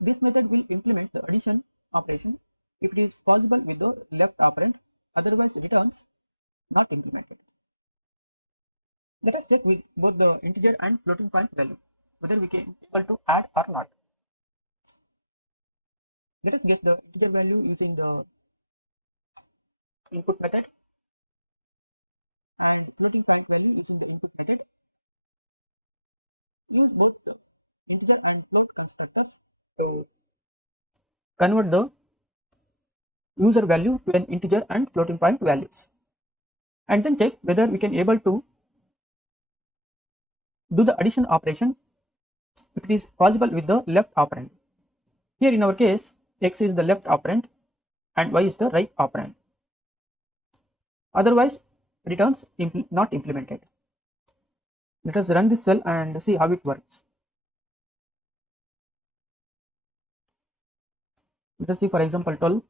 This method will implement the addition operation if it is possible with the left operand, otherwise returns not implemented. Let us check with both the integer and floating point value whether we can able to add or not. Let us guess the integer value using the input method and floating point value using the input method. Use both the integer and float constructors to convert the user value to an integer and floating point values, and then check whether we can able to do the addition operation if it is possible with the left operand. Here in our case, x is the left operand and y is the right operand. Otherwise, returns not implemented. Let us run this cell and see how it works. Let us see, for example, 12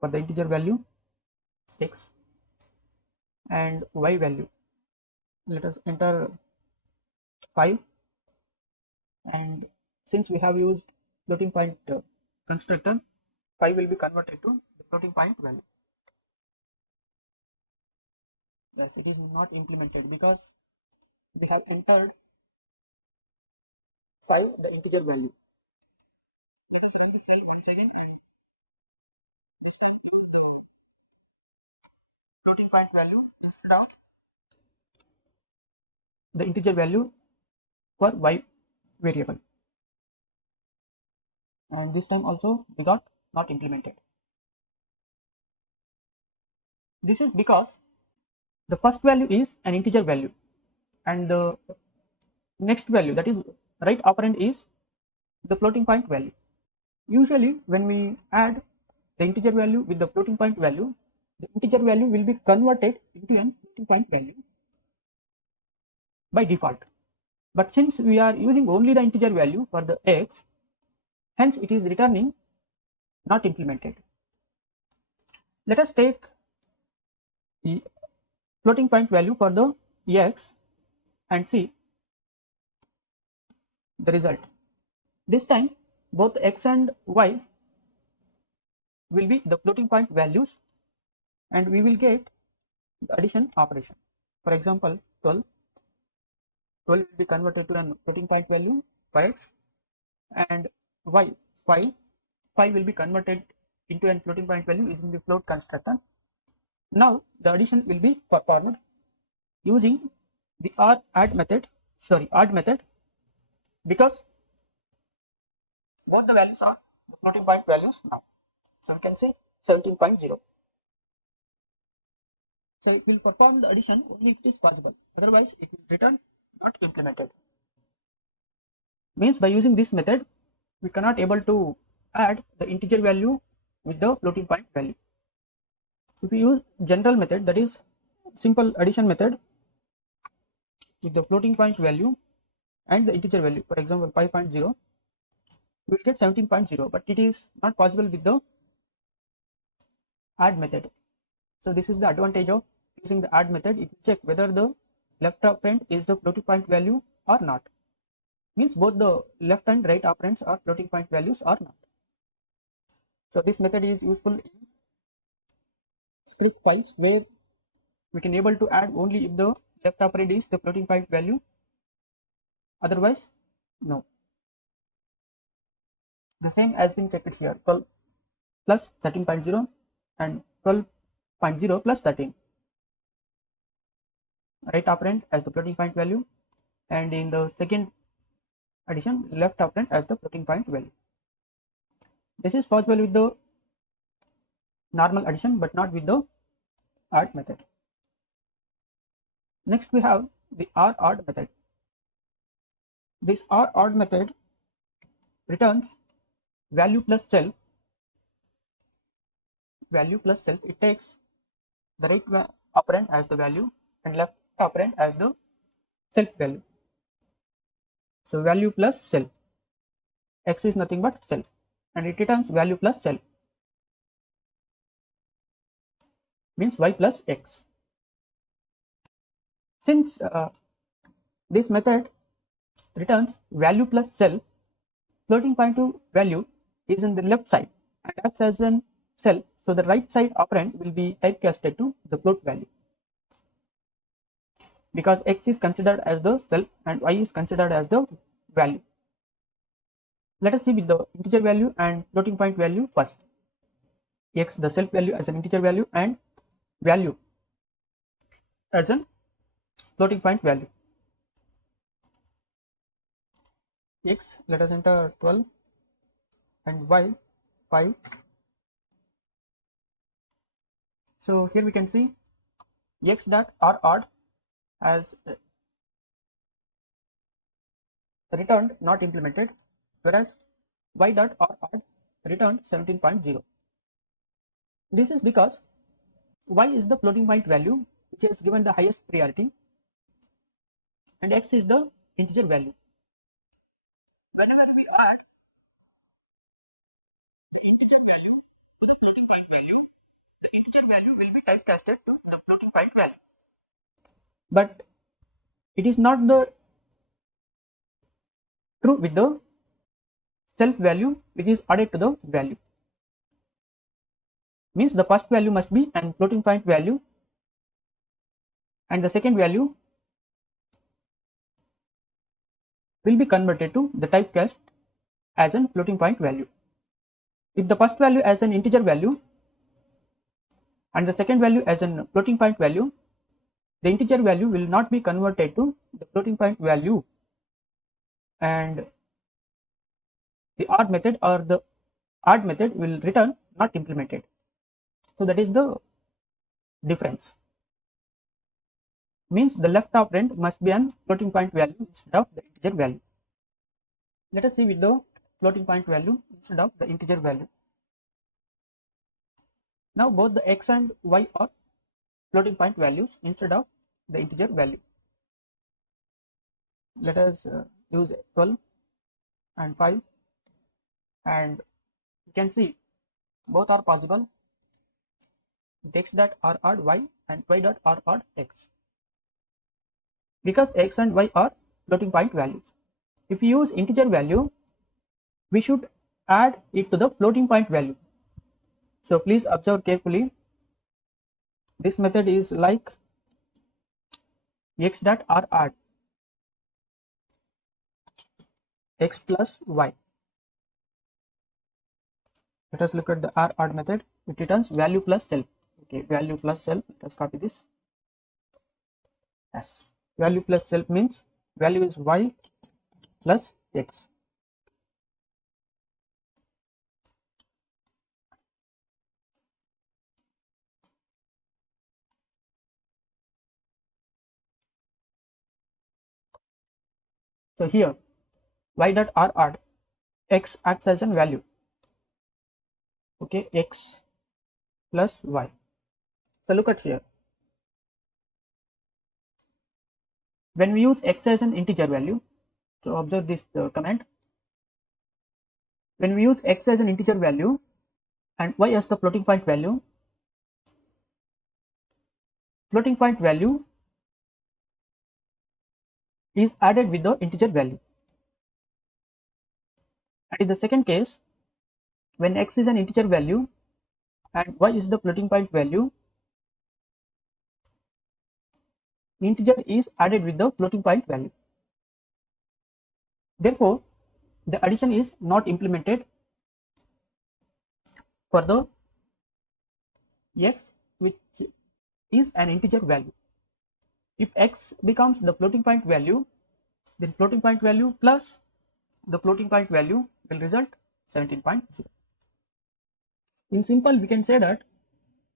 for the integer value x and y value. Let us enter 5, and since we have used floating point constructor, 5 will be converted to the floating point value. Yes, it is not implemented because we have entered 5 the integer value. Let us run the cell once again and this time use the floating point value instead of the integer value for y variable, and this time also we got not implemented. This is because the first value is an integer value and the next value, that is right operand, is the floating point value. Usually when we add the integer value with the floating point value, the integer value will be converted into an floating point value by default. But since we are using only the integer value for the x, hence it is returning not implemented. Let us take the floating point value for the x and see the result. This time both x and y will be the floating point values and we will get the addition operation. For example, 12 will be converted to a floating point value for x, and y 5 will be converted into a floating point value using the float constructor. Now the addition will be performed using the odd method, because both the values are the floating point values now. So we can say 17.0. So it will perform the addition only if it is possible, otherwise it will return not implemented. Means by using this method we cannot able to add the integer value with the floating point value. If we use general method, that is simple addition method with the floating point value and the integer value, for example 5.0, we will get 17.0, but it is not possible with the add method. So this is the advantage of using the add method. It will check whether the left operand is the floating point value or not. Means both the left and right operands are floating point values or not. So this method is useful in script files where we can able to add only if the left operand is the floating point value, otherwise no. The same has been checked here, 12 plus 13.0 and 12.0 plus 13. Right operand as the floating point value, and in the second addition left operand as the floating point value. This is possible with the normal addition but not with the add method. Next we have the odd method. This odd method returns value plus self. It takes the right operand as the value and left operand as the self value. So value plus self, x is nothing but self, and it returns value plus self, means y plus x. Since this method returns value plus self, floating point value is in the left side and acts as an cell, so the right side operand will be typecasted to the float value, because x is considered as the cell and y is considered as the value. Let us see with the integer value and floating point value first. X, the self value, as an integer value, and value as an floating point value. X, let us enter 12 and y 5. So here we can see x dot are odd as returned not implemented, whereas y dot are odd returned 17.0. This is because y is the floating point value which is given the highest priority and x is the integer value. Whenever we add the integer value to the floating point value, the integer value will be typecasted to the floating point value. But it is not the true with the self value which is added to the value. Means the first value must be an floating point value and the second value will be converted to the typecast as a floating point value. If the first value as an integer value and the second value as a floating point value, the integer value will not be converted to the floating point value and the odd method or the odd method will return not implemented. So that is the difference. Means the left operand must be an floating point value instead of the integer value. Let us see with the floating point value instead of the integer value. Now both the x and y are floating point values instead of the integer value. Let us use 12 and 5, and you can see both are possible. X dot are odd y and y dot are odd x, because x and y are floating point values. If we use integer value, we should add it to the floating point value. So please observe carefully. This method is like x dot are odd x plus y. Let us look at the r odd method. It returns value plus self. Okay, value plus self. Let us copy this. Yes, value plus self means value is y plus x. So here y dot r odd, x acts as a value. Okay, x plus y. So look at here. When we use x as an integer value, so observe this command. When we use x as an integer value and y as the floating point value is added with the integer value. And in the second case, when x is an integer value and y is the floating point value, integer is added with the floating point value. Therefore, the addition is not implemented for the x which is an integer value. If x becomes the floating point value, then floating point value plus the floating point value will result 17.0. In simple, we can say that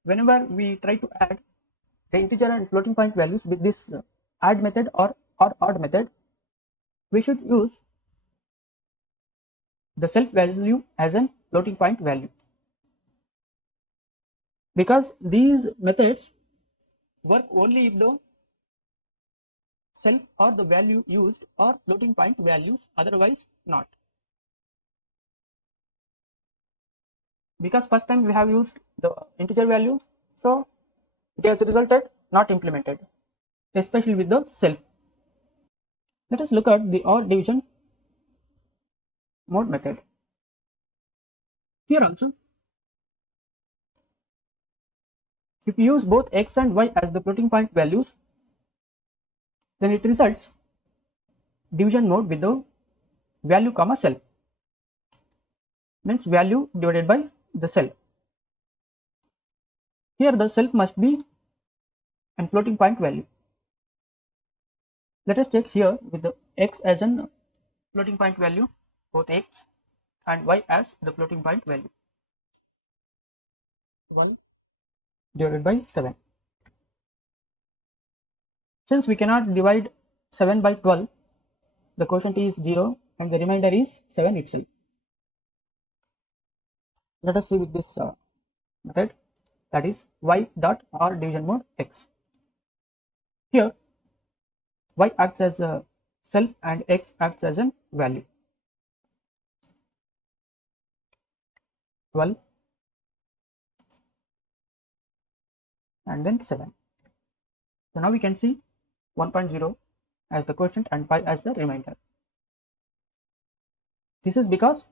whenever we try to add the integer and floating point values with this add method or odd method, we should use the self value as a floating point value, because these methods work only if the self or the value used are floating point values, otherwise not. Because first time we have used the integer value, so it has resulted not implemented, especially with the self. Let us look at the odd division mode method. Here also, if we use both x and y as the floating point values, then it results division mode with the value comma self, means value divided by the self. Here the self must be a floating point value. Let us check here with the x as a floating point value, both x and y as the floating point value. 1 divided by 7. Since we cannot divide 7 by 12, the quotient is 0 and the remainder is 7 itself. Let us see with this method, that is y dot r division mode x. Here y acts as a self and x acts as a value. 12 and then 7. So now we can see 1.0 as the quotient and 5 as the remainder. This is because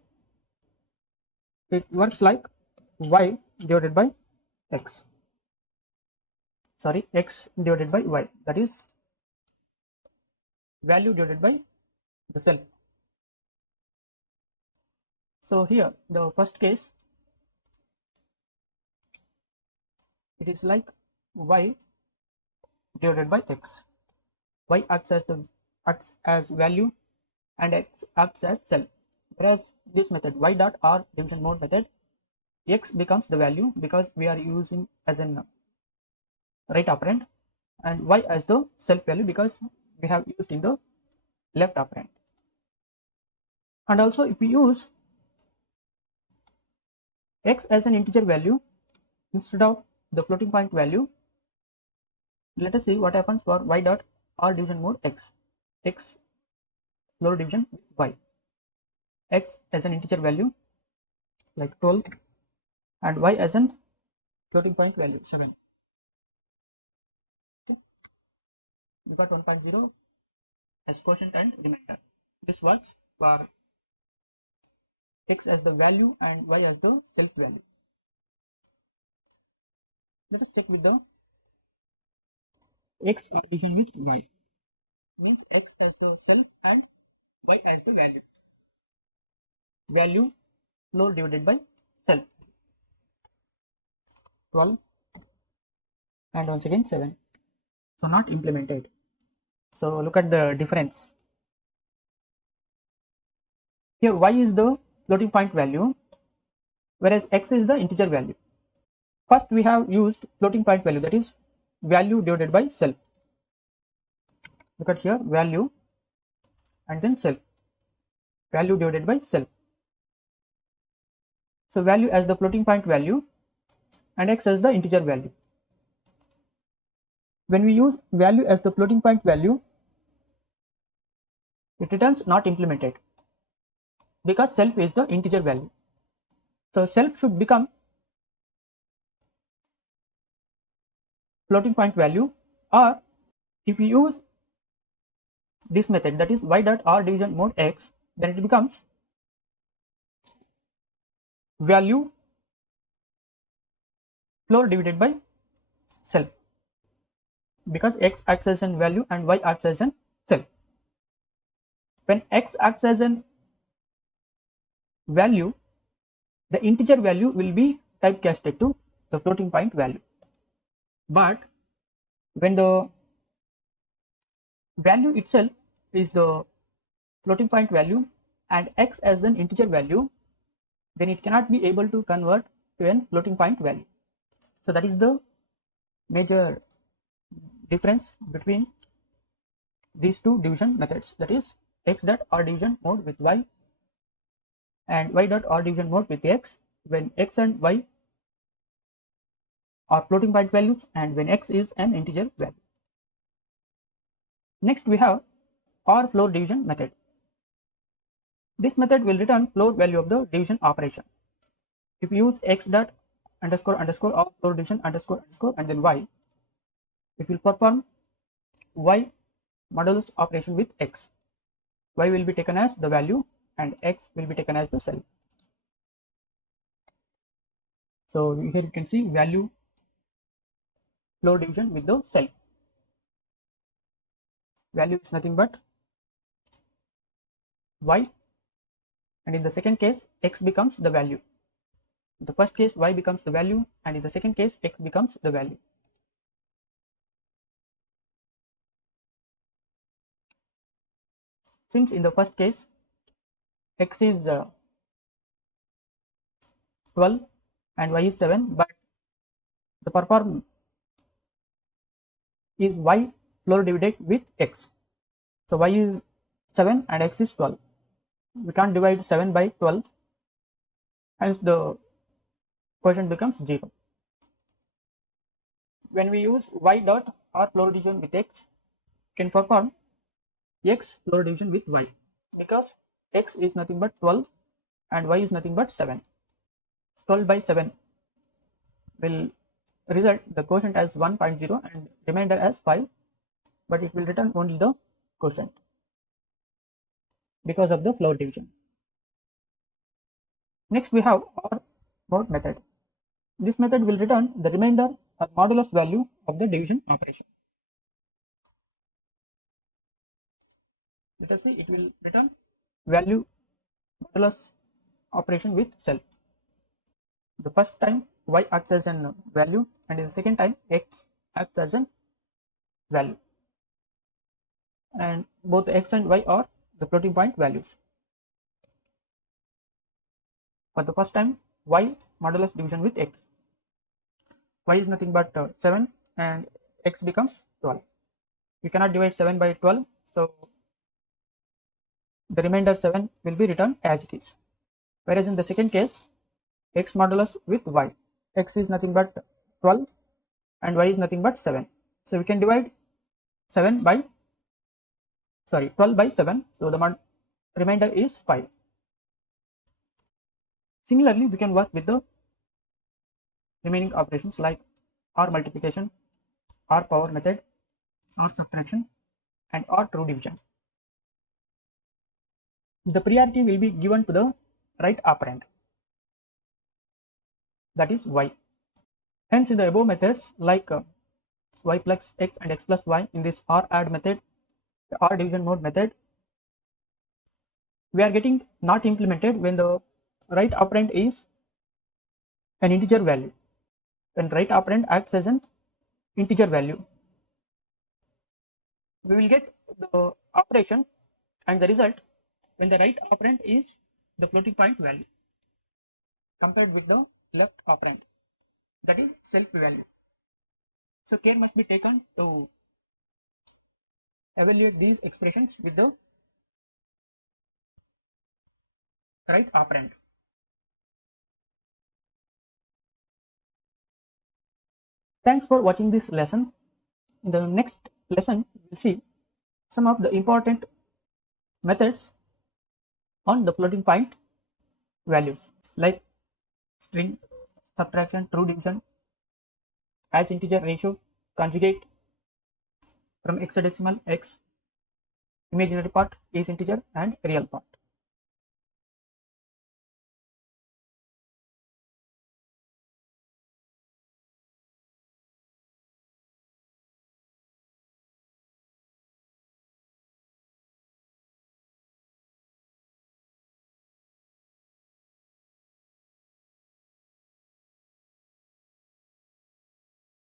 it works like y divided by x. Sorry, x divided by y, that is value divided by the self. So here the first case, it is like y divided by x. Y acts as value and x acts as self. Whereas this method, y dot r division mode method, x becomes the value because we are using as an right operand, and y as the self value because we have used in the left operand. And also if we use x as an integer value instead of the floating point value, let us see what happens for y dot r division mode x. X floor division with y. X as an integer value like 12 and y as an floating point value 7. We got 1.0 as quotient and remainder. This works for x as the value and y as the self value. Let us check with the x addition with y, means x as the self and y as the value. Value floor divided by self, 12 and once again 7. So not implemented. So look at the difference. Here y is the floating point value, whereas x is the integer value. First we have used floating point value, that is value divided by self. Look at here, value and then self, value divided by self. So value as the floating point value and x as the integer value. When we use value as the floating point value, it returns not implemented because self is the integer value. So self should become floating point value, or if we use this method, that is y dot r division mode x, then it becomes value floor divided by self because x acts as an value and y acts as an self. When x acts as an value, the integer value will be typecasted to the floating point value. But when the value itself is the floating point value and x as an integer value, then it cannot be able to convert to a floating point value. So that is the major difference between these two division methods, that is x dot r division mode with y and y dot r division mode with x, when x and y are floating point values and when x is an integer value. Next we have r floor division method. This method will return floor value of the division operation. If you use x dot underscore underscore or floor division underscore underscore and then y, it will perform y modulus operation with x. Y will be taken as the value and x will be taken as the self. So here you can see value floor division with the cell. Value is nothing but y, and in the second case x becomes the value. In the first case y becomes the value, and in the second case x becomes the value. Since in the first case x is 12 and y is 7, but the perform is y floor divided with x. So y is 7 and x is 12. We can't divide 7 by 12, hence the quotient becomes 0. When we use y dot r floor division with x, can perform x floor division with y, because x is nothing but 12 and y is nothing but 7. 12 by 7 will result the quotient as 1.0 and remainder as 5, but it will return only the quotient because of the floor division. Next we have OR mode method. This method will return the remainder or modulus value of the division operation. Let us see, it will return value modulus operation with cell. The first time y acts as a value, and in the second time x acts as a value, and both x and y are the floating point values. For the first time y modulus division with x, y is nothing but 7 and x becomes 12. We cannot divide 7 by 12, so the remainder 7 will be returned as it is. Whereas in the second case, x modulus with y, x is nothing but 12 and y is nothing but 7. So we can divide 12 by 7, so the remainder is 5. Similarly, we can work with the remaining operations like or multiplication, or power method, or subtraction, and or true division. The priority will be given to the right operand, that is y. Hence, in the above methods like y plus x and x plus y, in this or add method, the or division mode method, we are getting not implemented when the right operand is an integer value. When right operand acts as an integer value, we will get the operation and the result when the right operand is the floating point value compared with the left operand, that is self value. So care must be taken to evaluate these expressions with the right operand. Thanks for watching this lesson. In the next lesson, we will see some of the important methods on the floating point values like string, subtraction, true division, as integer ratio, conjugate from hexadecimal x, imaginary part is integer and real part.